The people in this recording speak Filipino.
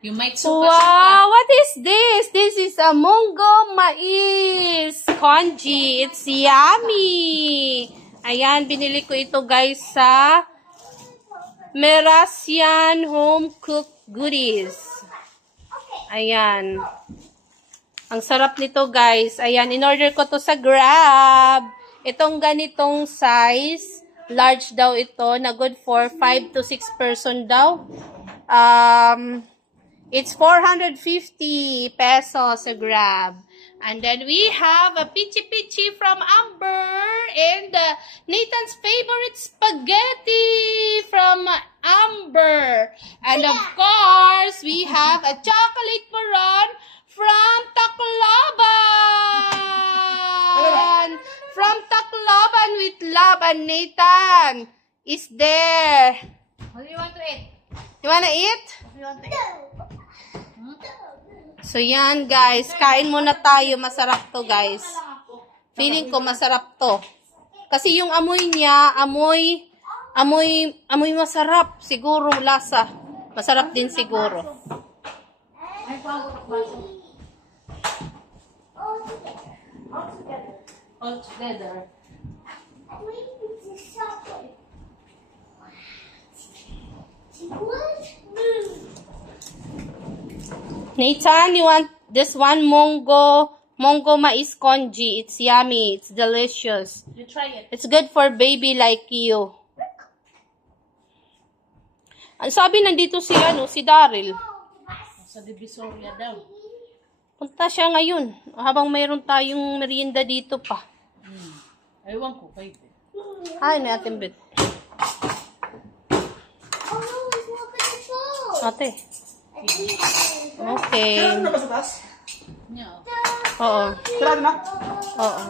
You might suka. Wow, what is this? This is a munggo mais congee. It's yummy. Ayan, binili ko ito guys sa Merasian Home Cooked Goodies. Ayan. Ang sarap nito guys. Ayan, in-order ko to sa Grab. Itong ganitong size, large daw ito, na good for 5 to 6 person daw. It's 450 pesos a Grab. And then we have a pichi-pichi from Amber and Nathan's favorite spaghetti from Amber. And of course, we have a chocolate maron from Tacloban. From Tacloban with love, and Nathan is there. What do you want to eat? You wanna eat? What do you want to eat? So, yan guys. Kain muna tayo. Masarap to guys. Feeling ko masarap to. Kasi yung amoy niya, amoy masarap. Siguro lasa. Masarap din siguro. All together. Nathan, you want this one munggo mais congee? It's yummy. It's delicious. You try it. It's good for baby like you. Ang sabi nandito si Daryl. Sa Divisoria daw. Punta siya ngayon. Habang mayroon tayong merienda dito pa. Ewan ko, kayo. Ay, may ating bit. Ate. Okay. Kailan na ba sa taas? Yeah. Oo. Kailan na? Oo.